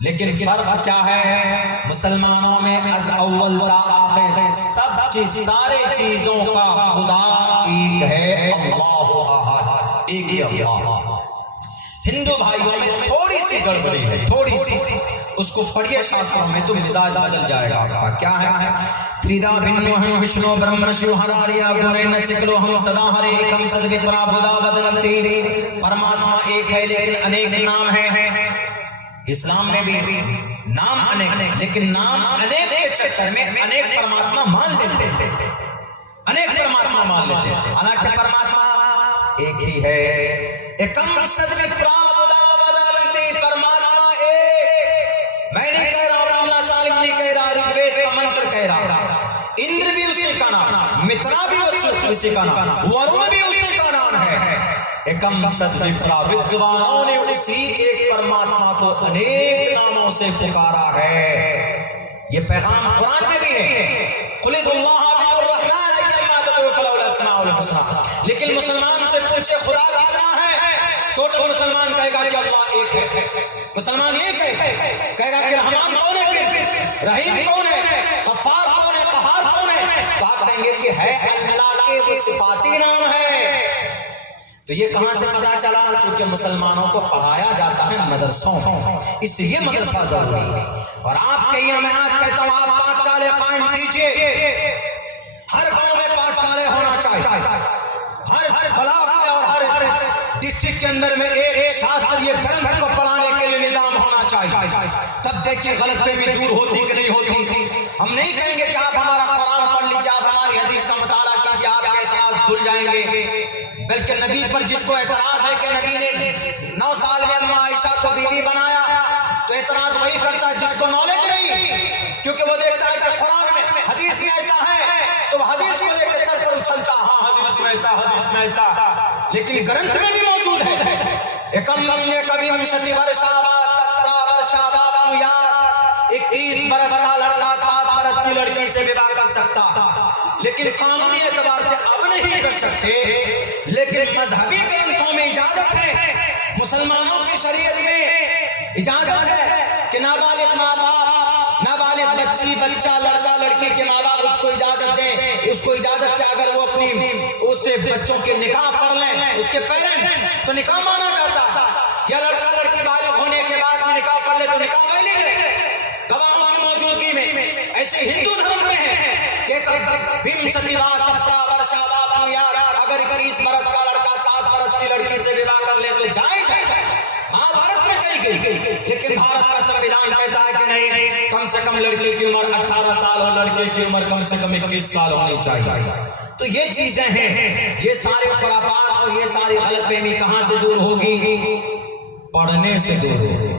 لیکن فرق کیا ہے مسلمانوں میں؟ از اول تا آخر سب سارے چیزوں کا خدا ایک ہے، اللہ احد، ایک ہی اللہ. ہندو بھائیوں میں تھوڑی سی گڑبڑی ہے، تھوڑی سی، اس کو پڑھیے شاستروں میں تو مزاج بدل جائے گا آپ کا. کیا ہے؟ تریدا بھنو ہم وشنو برہم شیو ہناریا گنین سکلو ہم سدا ہرے ایکم صدق پرا بدا ودنتی. پرماتما ایک ہے لیکن انیک نام ہے. اسلام میں بھی نام انیک ہے، لیکن نام انیک کے چکر میں انیک پرماتما مان لیتے ہیں، انیک پرماتما مان لیتے ہیں، حالانکہ پرماتما ایک ہی ہے. ایکم صدق پرا بدا ودنتی. پرماتما ایک. میں نہیں کہہ رہا، عبداللہ سالم نہیں کہہ رہا، رگ وید کا منتر کہہ رہا. اندر بھی اسی کا نام، مترا بھی اسی کا نام، ورون بھی اسی کا نام ہے. ایکم صدق پرا. ودوانوں نے اسی ایک پرماتما کو انیک ناموں سے پکارا ہے. یہ پیغام قرآن میں بھی ہے، قل ادعوا اللہ عبد الرحمن ایما تدعوا فلہ الاسماء الحسنى. لیکن مسلمان سے پوچھے خدا کتنا ہے، ٹوٹل مسلمان کہے گا کہ اللہ ایک ہے. مسلمان یہ کہے گا کہ رحمان کون ہے، پھر رحیم کون ہے، غفار کون ہے، قہار کون ہے؟ تو آپ کہیں گے کہ ہے اللہ کے وہ صفاتی نام ہے. تو یہ کہاں سے پتا چلا؟ چونکہ مسلمانوں کو پڑھایا جاتا ہے مدرسوں میں، اس لیے مدرسہ ضروری ہے. اور آپ کہیں، میں آج کہتا ہوں آپ پاٹھشالے قائم کیجئے. ہر گاؤں میں پاٹھشالے ہونا چاہیے، ہر بلاک میں اور ہر ڈسٹرکٹ کے اندر میں ایک شاستر یہ گرنتھ کو پڑھانے کے لیے نظام ہونا چاہیے. تب دیکھیں غلط فہمی دور ہوتی کہ نہیں ہوتی. ہم نہیں کہیں گے کہ آپ ہمارا قرآن پڑھ لیجیے، آپ ہماری حدیث کا مطالعہ کیجیے، آپ کے اعتراض بھول جائیں گے. بلکہ نبی پر جس کو اعتراض ہے کہ نبی نے 9 سال میں اما عائشہ کو بیوی بنایا، تو اعتراض وہی کرتا ہے جس کو نالج نہیں، کیونکہ وہ دیکھتا ہے کہ قرآن میں حدیث میں ایسا ہے تو حدیث کو لے کے سر پر اچھلتا، ہاں حدیث میں ایسا، حدیث میں ایسا. لیکن گرنتھ میں بھی موجود ہے. ایکم نے کبھی مشتی ورشا با 17 ورشا باپ یاد، 21 برس کا لڑکا 7 برس کی لڑکی سے وواہ کر سکتا، لیکن قانونی اعتبار سے اب نہیں کر سکتے. لیکن مذہبی گرنتھوں میں اجازت ہے، مسلمانوں کی شریعت میں اجازت ہے کہ نابالغ ماں باپ، نابالغ بچی بچہ، لڑکا لڑکی کے ماں باپ اس کو اجازت دیں، اس کو اجازت کہ اگر وہ اپنی اس سے بچوں کے نکاح پڑھ لیں، اس کے پیرنٹس، تو نکاح مانا جاتا ہے. یا لڑکا لڑکی بالغ ہونے کے بعد میں نکاح پڑھ لے تو نکاح ویلڈ ہے گواہوں کی موجودگی میں. ایسے ہندو دھرم میں ہے کہ اگر 21 برس کا لڑکا 7 برس کی لڑکی سے وواہ کر لے تو جائز ہے. ہاں بھارت میں کہی گئی، لیکن بھارت کا سنویدھان کہتا ہے کہ نہیں، کم سے کم لڑکی کی عمر 18 سال اور لڑکے کی عمر کم سے کم 21 سال ہونی چاہیے. تو یہ چیزیں ہیں، یہ سارے خرافات اور یہ ساری غلط فہمی کہاں سے دور ہوگی؟ پڑھنے سے دور ہوگی.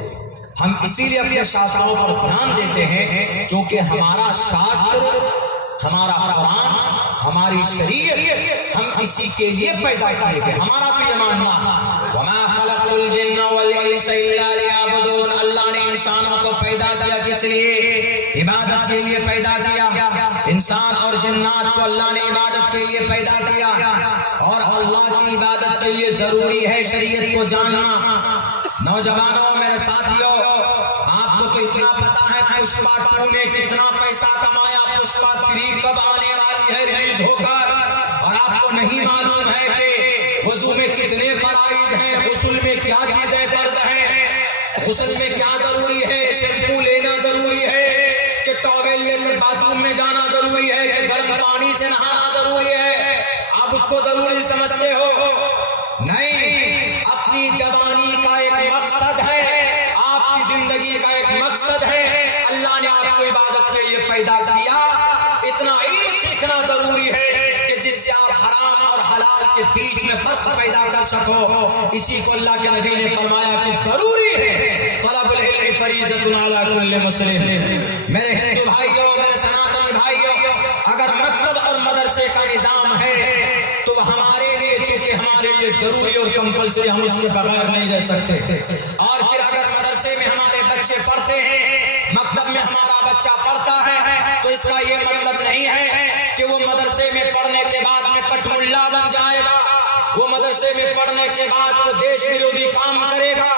ہم اسی لیے اپنے شاستروں پر دھیان دیتے ہیں، چونکہ ہمارا شاستر، ہمارا قرآن، ہماری شریعت ہم اسی کے لیے پیدا کیے گئے. ہمارا تو یہ ماننا وَمَا خَلَقْتُ الْجِنَّ وَالْإِنسَ إِلَّا لِيَعْبُدُونَ. اللہ نے انسانوں کو پیدا کیا کس لیے؟ عبادت کے لیے پیدا کیا. انسان اور جنات کو اللہ نے عبادت کے لیے پیدا کیا، اور اللہ کی عبادت کے لیے ضروری ہے شریعت کو جاننا. نوجوانوں، میرے ساتھیوں، آپ کو تو اتنا پتا ہے پشپا 2 نے کتنا پیسہ کمایا، پشپا 3 کب آنے والی ہے ریلیز ہو کر، اور آپ کو نہیں معلوم ہے کہ وضو میں کتنے فرائض ہیں، غسل میں کیا چیزیں فرض ہیں، غسل میں کیا ضروری ہے، شیمپو لینا ضروری ہے، کہ ٹاویل لے کر باتھ روم میں جانا ضروری ہے، کہ گرم پانی سے نہانا ضروری ہے. آپ اس کو ضروری سمجھتے ہو؟ نہیں. اپنی جوانی کا ایک مقصد ہے، آپ کی زندگی کا ایک مقصد ہے. اللہ نے آپ کو عبادت کے لیے پیدا کیا. اتنا علم سیکھنا ضروری ہے کہ جس سے آپ حرام اور حلال کے بیچ میں فرق پیدا کر سکو. اسی کو اللہ کے نبی نے فرمایا کہ ضروری ہے طلب العلم فریضۃ علی کل مسلم. میرے ہندو بھائیوں، میرے سناتنی بھائیوں، اگر مکتب اور مدرسے کا نظام ہے تو ہمارے لیے، چونکہ ہمارے لیے ضروری اور کمپلسری، ہم اس کے بغیر نہیں رہ سکتے. اور پھر اگر مدرسے میں ہمارے بچے پڑھتے ہیں، مکتب میں ہمارے میں پڑھنے کے بعد وہ دیش ورودھی کام کرے گا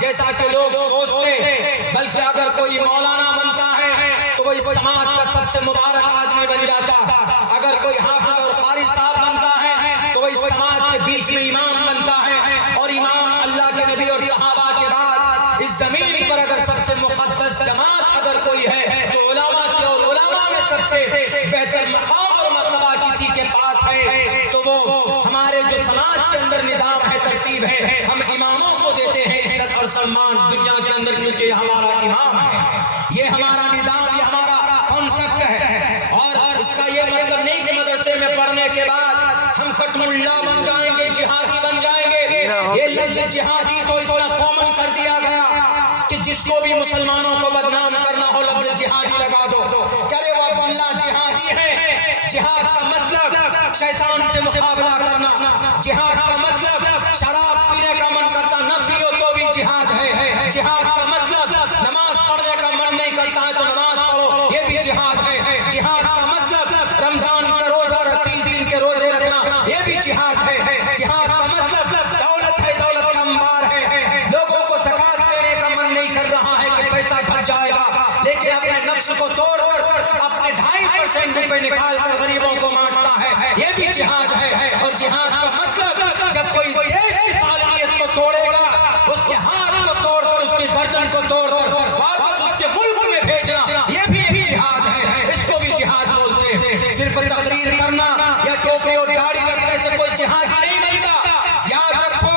جیسا کہ لوگ سوچتے، بلکہ اگر کوئی مولانا بنتا ہے تو وہ اس سماج کا سب سے مبارک آدمی بن جاتا، اگر کوئی حافظ اور قاری صاحب بنتا ہے تو وہ اس سماج کے بیچ میں امام بنتا ہے، اور امام اللہ کے نبی اور صحابہ کے بعد اس زمین پر اگر سب سے مقدس جماعت اگر کوئی ہے تو علماء کی، اور علماء میں سب سے بہتر مقام اور مرتبہ کسی کے پاس ہے تو وہ ہمارے جو سماج کے اندر نظام ہے، ترتیب ہے، ہم اماموں کو دیتے ہیں عزت اور سلمان دنیا کے اندر، کیونکہ یہ ہمارا امام ہے، یہ ہمارا نظام، یہ ہمارا کانسیپٹ ہے۔ اور اس کا یہ مطلب نہیں کہ مدرسے میں پڑھنے کے بعد ہم کٹ ملا بن جائیں گے، جہادی بن جائیں گے۔ یہ لفظ جہادی تو اتنا کامن کر دیا گیا کہ جس کو بھی مسلمانوں کو بدنام کرنا ہو لفظ جہادی لگا دو، کہ وہ عبداللہ جہادی ہے۔ جہاد کا مطلب شیطان سے مقابلہ کرنا، جہاد کا مطلب شراب پینے کا من کرتا نہ پیو تو بھی جہاد ہے، جہاد کا مطلب نماز پڑھنے کا من نہیں کرتا ہے تو نماز پڑھو، یہ بھی جہاد ہے، جہاد کا مطلب رمضان کا روزہ 30 دن کے روزے رکھنا، یہ بھی جہاد ہے، جہاد کا مطلب دولت ہے، دولت کا انبار ہے، لوگوں کو زکات دینے کا من نہیں کر رہا ہے کہ پیسہ گھٹ جائے گا، لیکن اپنے نفس کو توڑ کر اپنے 2.5% روپے نکال کر غریبوں کو بانٹتا ہے، یہ بھی جہاد ہے۔ اور جہاد کا مطلب جب کوئی اس دیش کی صالحیت کو توڑے گا، اس کے ہاتھ کو توڑ کر، اس کی گردن کو توڑ کر واپس اس کے ملک میں بھیجنا، یہ بھی ایک جہاد ہے، اس کو بھی جہاد بولتے ہیں۔ صرف تقریر کرنا یا ٹوپی اور داڑھی رکھنے سے کوئی جہادی نہیں بنتا۔ یاد رکھو،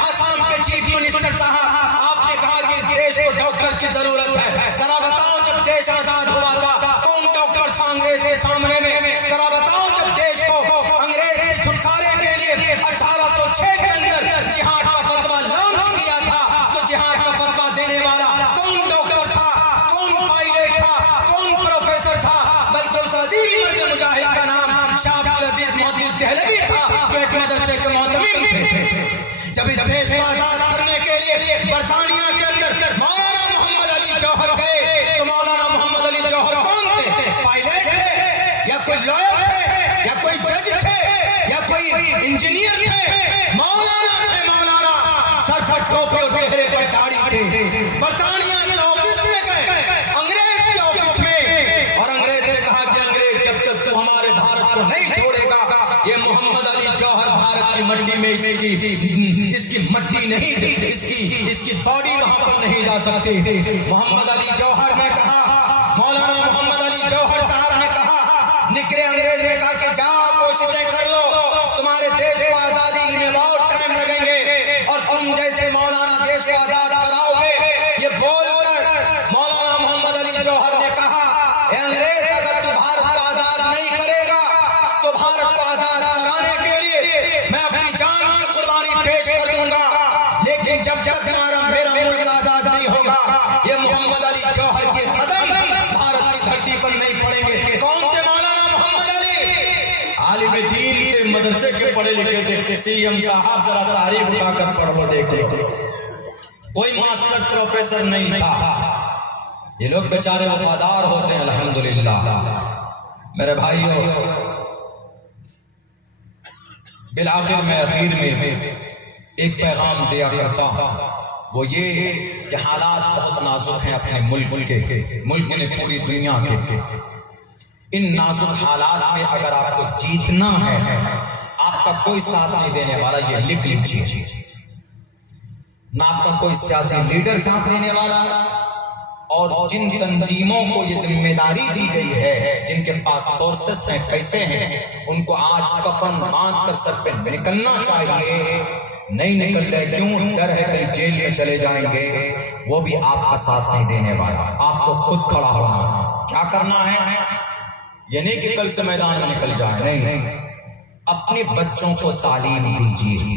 آسام کے چیف منسٹر صاحب، آپ نے کہا کہ اس دیش کو ڈاکٹر کی ضرورت ہے، ذرا بتاؤ جب دیش آزاد ہوا تھا کون ڈاکٹر تھا انگریز کے سامنے میں؟ ذرا بتاؤ جب دیش کو انگریز سے چھٹکارے کے لیے 1806 کے اندر جہاد کا فتویٰ لانچ کیا تھا تو جہاد کا فتویٰ دینے والا کون ڈاکٹر تھا، کون پائلٹ تھا، کون پروفیسر تھا؟ بلکہ اس عظیم مرد مجاہد کا نام شاہ عبدالعزیز محدث دہلوی تھا، جو ایک مدرسے کے معتمم تھے۔ جب اس دیش کو آزاد کرنے کے لیے برطانیہ کے اندر مولانا محمد علی جوہر گئے تو مولانا محمد علی جوہر کون تھے؟ پائلٹ تھے یا کوئی لائر تھے یا کوئی جج تھے یا کوئی انجینئر تھے؟ مولانا تھے، مولانا، سر پر ٹوپی اور چہرے پر داڑھی تھے۔ برطانیہ کے آفس میں گئے، انگریز کے آفس میں، اور انگریز سے کہا کہ انگریز جب تک تو ہمارے بھارت کو نہیں چھوڑے گا، یہ محمد علی جوہر بھارت کی مٹی میں اس کی مٹی نہیں، اس کی باڈی وہاں پر نہیں جا سکتی۔ محمد علی جوہر نے کہا، مولانا محمد علی جوہر صاحب نے کہا، نکرے انگریز نے کہا کہ جاؤ کوششیں کر لو، تمہارے دیش کو آزادی میں بہت ٹائم لگیں گے اور تم جیسے مولانا دیش کو آزاد کراؤ گے۔ یہ بول کر مولانا محمد علی جوہر نے کہا، اے انگریز، اگر تو بھارت کو آزاد نہیں کرے گا تو بھارت کو آزاد کرانے کے لیے میں اپنی جان کی قربانی پیش کر دوں گا، لیکن جب تک میرا ملک آزاد نہیں ہوگا یہ محمد علی جوہر کے قدم بھارت کی دھرتی پر نہیں پڑیں گے۔ کون تھے مولانا محمد علی؟ عالم دین کے، مدرسے کے پڑھے لکھے تھے۔ سی ایم صاحب ذرا تاریخ اٹھا کر پڑھ لو، دیکھ لو، کوئی ماسٹر پروفیسر نہیں تھا۔ یہ لوگ بیچارے وفادار ہوتے ہیں الحمدللہ۔ میرے بھائیوں، بالآخر میں اخیر میں ایک پیغام دیا کرتا ہوں، وہ یہ کہ حالات بہت نازک ہیں اپنے ملک کے، ملک نے پوری دنیا کے۔ ان نازک حالات میں اگر آپ کو جیتنا ہے، آپ کا کوئی ساتھ نہیں دینے والا، یہ لکھ لیجیے، نہ آپ کا کوئی سیاسی لیڈر ساتھ دینے والا ہے، اور جن تنظیموں کو یہ ذمہ داری دی گئی ہے، جن کے پاس سورسز ہیں، پیسے ہیں، ان کو آج کفن باندھ کر سر پہ نکلنا چاہیے، نہیں نکل رہے، کیوں؟ ڈر ہے کہیں جیل میں چلے جائیں گے، وہ بھی آپ کا ساتھ نہیں دینے والا۔ آپ کو خود کھڑا ہونا، کیا کرنا ہے؟ یہ نہیں کہ کل سے میدان میں نکل جائیں، نہیں، اپنے بچوں کو تعلیم دیجیے،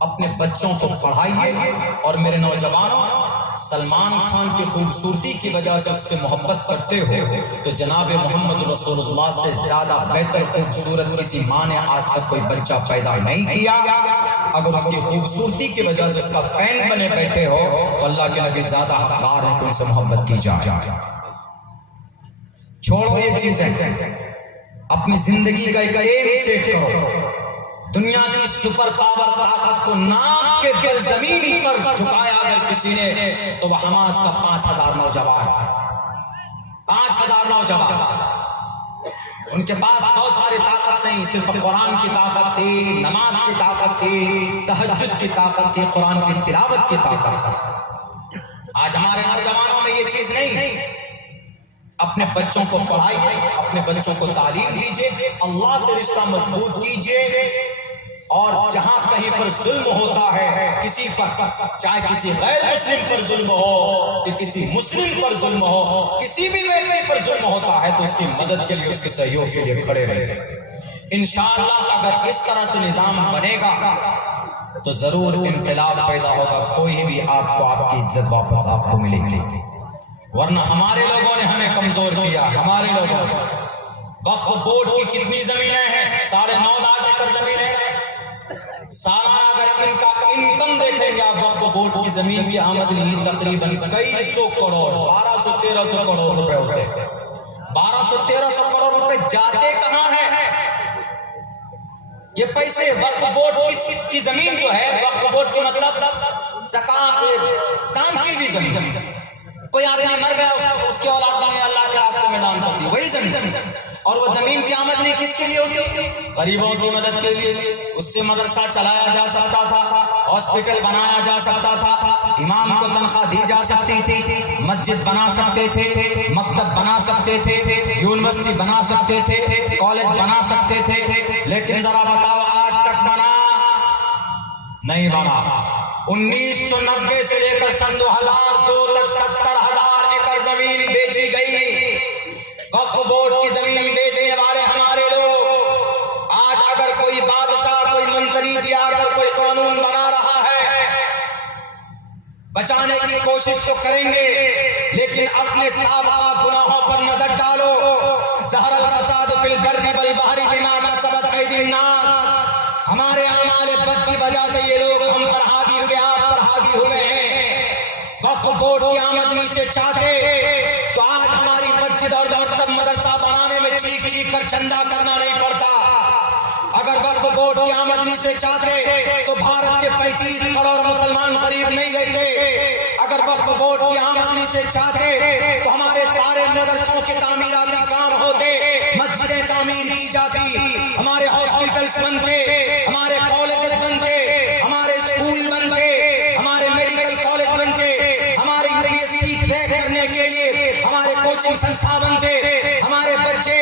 اپنے بچوں کو پڑھائیے، اور میرے نوجوانوں، سلمان خان کی خوبصورتی کی وجہ سے اس سے محبت کرتے ہو تو جناب محمد رسول اللہ سے زیادہ بہتر خوبصورت کسی ماں نے آج تک کوئی بچہ پیدا نہیں کیا۔ اگر اس کی خوبصورتی کی وجہ سے اس کا فین بنے بیٹھے ہو تو اللہ کے نبی زیادہ حقدار ہیں کہ ان سے محبت کی جائے۔ چھوڑو یہ چیزیں، اپنی زندگی کا ایک ایم سیٹ کرو۔ دنیا کی سپر پاور طاقت کو ناک کے بل زمین پر جھکایا اگر کسی نے تو وہ حماس کا 5000 نوجوان، 5000 نوجوان، ان کے پاس بہت ساری طاقت نہیں، صرف قرآن کی طاقت تھی، نماز کی طاقت تھی، تہجد کی طاقت تھی، قرآن کی تلاوت کی طاقت تھی۔ آج ہمارے نوجوانوں میں یہ چیز نہیں۔ اپنے بچوں کو پڑھائیے، اپنے بچوں کو تعلیم دیجیے، اللہ سے رشتہ مضبوط کیجیے، اور جہاں کہیں پر ظلم ہوتا ہے کسی پر، چاہے کسی غیر مسلم پر ظلم ہو کہ کسی مسلم پر ظلم ہو، کسی بھی ویکتی پر ظلم ہوتا ہے تو اس کی مدد کے لیے، اس کے سہیوگ کے لیے کھڑے رہیں۔ انشاءاللہ اگر اس طرح سے نظام بنے گا تو ضرور انقلاب پیدا ہوگا، کوئی بھی آپ کو آپ کی عزت واپس آپ کو ملے گی۔ ورنہ ہمارے لوگوں نے ہمیں کمزور کیا، ہمارے لوگوں نے۔ وقف بورڈ کی کتنی زمینیں ہیں؟ 9.5 لاکھ ایکڑ زمینیں ہیں۔ سالانہ اگر ان کا انکم دیکھیں گے آپ، وقف بورڈ کی زمین کی آمدنی ہی تقریباً کئی سو کروڑ، 1200-1300 کروڑ روپے ہوتے ہیں۔ 1200-1300 کروڑ روپے جاتے کہاں ہیں یہ پیسے؟ وقف بورڈ کی زمین جو ہے، وقف بورڈ کی مطلب زکات، دان کی بھی زمین، کوئی آدمی مر گیا، اس کے اولاد نے اللہ کے راستے میں دان کر دی، وہی زمین، اور وہ زمین کی آمدنی کس کے لیے ہوتی؟ غریبوں کی مدد کے لیے۔ اس سے مدرسہ چلایا جا سکتا تھا، ہاسپٹل بنایا جا سکتا تھا، امام کو تنخواہ دی جا سکتی تھی، مسجد بنا سکتے تھے، مکتب بنا سکتے تھے، یونیورسٹی بنا سکتے تھے، کالج بنا سکتے تھے، لیکن ذرا بتاؤ آج تک بنا نہیں بنا۔ 1990 سے لے کر سن 2002 تک 70,000 ایکڑ زمین بیچی گئی۔ وقف بورڈ کی زمین بیچنے والے ہمارے لوگ، آج اگر کوئی بادشاہ، کوئی منتری جی آ کر کوئی قانون بنا رہا ہے، بچانے کی کوشش تو کریں گے، لیکن اپنے سابقہ گناہوں پر نظر ڈالو۔ ظہر الفساد فی البر والبحر بما کسبت ایدی الناس، ہمارے اعمال بد کی وجہ سے یہ لوگ ہم پر حاوی ہوئے، آپ پر حاوی ہوئے ہیں۔ وقف بورڈ کی آمدنی سے چاہتے تو آج ہماری مسجد اور مکتب مدرسہ بنانے میں چیخ چیخ کر چندہ کرنا نہیں پڑتا۔ اگر وقف بورڈ کی آمدنی سے چاہتے تو بھارت کے 35 کروڑ مسلمان غریب نہیں رہتے۔ اگر وقف بورڈ کی آمدنی سے چاہتے تو ہمارے سارے مدرسوں کے تعمیراتی کام ہوتے، مسجدیں تعمیر کی جاتی، ہمارے ہاسپٹلز بنتے، ہمارے کالجز بنتے، ہمارے اسکول بنتے، ہمارے میڈیکل کالج بنتے، ہمارے UPSC ٹریک کرنے کے لیے ہمارے کوچنگ سنستھا بنتے، ہمارے بچے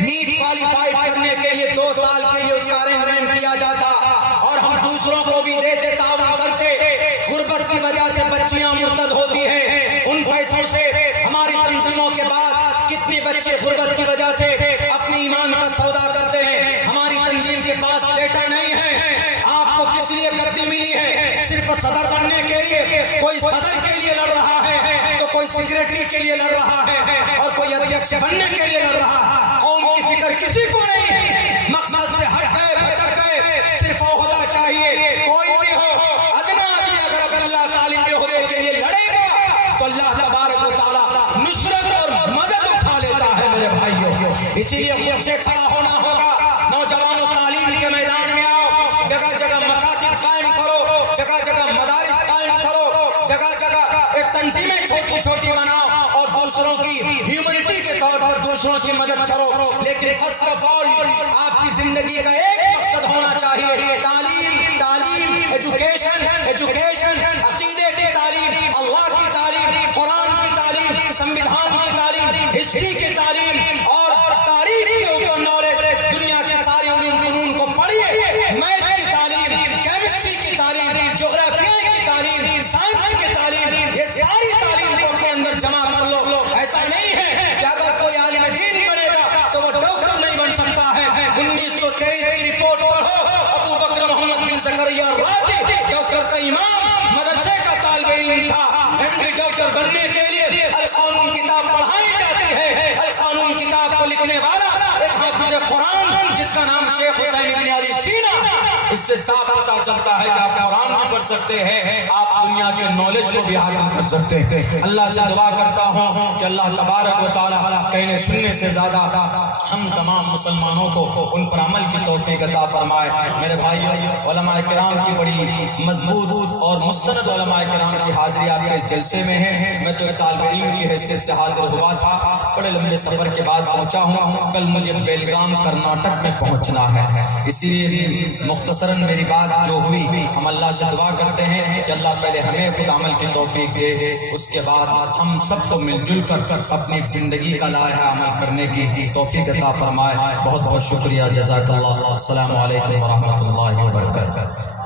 نیٹ کوالیفائڈ کرنے کے لیے 2 سال کے لیے اس کا ارینجمنٹ کیا جاتا، اور ہم دوسروں کو بھی دیتے، تعاون کرتے۔ غربت کی وجہ سے بچیاں مرتد ہوتی ہیں، ان پیسوں سے ہماری تنظیموں کے پاس کتنے بچے غربت کی وجہ سے اپنی ایمان کا سودا کرتے ہیں، ہماری تنظیم کے پاس ڈیٹا نہیں ہے۔ آپ کو کس لیے گدی ملی ہے؟ صرف صدر بننے کے لیے؟ کوئی صدر کے لیے لڑ رہا ہے تو کوئی سیکریٹری کے لیے لڑ رہا ہے، اور کوئی ادھیکش بننے کے لیے لڑ رہا۔ قوم کی فکر کسی کو نہیں ہے، مقصد سے ہٹ گئے، بھٹک گئے، صرف عہدہ چاہیے۔ کوئی بھی ہو، ادنا آدمی اگر عبداللہ سالم کے عہدے کے لیے لڑے گا تو اللہ تبارک و تعالیٰ نصرت اور مدد اٹھا لیتا ہے میرے بھائیوں۔ اسی لیے خود سے کھڑا ہونا ہوگا۔ نوجوانوں، تعلیم کے میدان میں آؤ، جگہ جگہ مکاتب قائم کرو، جگہ جگہ مدارس قائم کرو، جگہ جگہ ایک تنظیمیں چھوٹی چھوٹی بناؤ، اور دوسروں کی ہیومنٹی کے طور پر دوسروں کی مدد کرو۔ لیکن فرسٹ آف آل آپ کی زندگی کا ایک مقصد ہونا چاہیے، تعلیم، تعلیم، ایجوکیشن، ایجوکیشن، عقیدے کی تعلیم، اللہ کی تعلیم، قرآن کی تعلیم، سنویدھان کی تعلیم، ہسٹری کی تعلیم، اور تاریخ کے اوپر نالج۔ دنیا کے سارے علوم فنون کو پڑھیے، میتھ کی تعلیم، کیمسٹری کی تعلیم، جغرافیہ کی تعلیم، سائنس کی تعلیم، یہ ساری تعلیم کو اپنے اندر جمع کر لو۔ ایسا نہیں ہے کہ اگر کوئی عالم دین بنے گا تو وہ ڈاکٹر نہیں بن سکتا ہے۔ 1923 کی رپورٹ پڑھو، ابو بکر محمد بن زکریا رازی ڈاکٹر کا امام، مدرسے کا طالب علم تھا۔ MD ڈاکٹر بننے کے لیے القانون کتاب پڑھائی جاتی ہے۔ القانون کتاب کو لکھنے والا ایک حافظ قرآن جس کا نام شیخ حسین بن علی سینا، اس سے صاف پتہ چلتا ہے کہ آپ قرآن بھی پڑھ سکتے ہیں، آپ دنیا کے نالج کو بھی حاصل کر سکتے ہیں۔ اللہ سے دعا کرتا ہوں کہ اللہ تبارک و تعالیٰ کہنے سننے سے زیادہ ہم تمام مسلمانوں کو ان پر عمل کی توفیق عطا فرمائے۔ میرے بھائیوں، علماء کرام کی بڑی مضبوط اور مستند علماء کرام کی حاضری آپ کے اس جلسے میں ہے۔ میں تو ایک طالب علم کی حیثیت سے حاضر ہوا تھا، بڑے لمبے سفر کے بعد پہنچا ہوں، کل مجھے بیلگام کرناٹک میں پہنچنا ہے، اسی لیے مختصراً میری بات جو ہوئی، ہم اللہ سے دعا کرتے ہیں کہ اللہ پہلے ہمیں خود عمل کی توفیق دے، اس کے بعد ہم سب کو مل جل کر اپنی ایک زندگی کا لائحہ عمل کرنے کی توفیق عطا فرمائے۔ بہت بہت شکریہ، جزاک اللہ۔ السلام علیکم ورحمۃ اللہ وبرکاتہ۔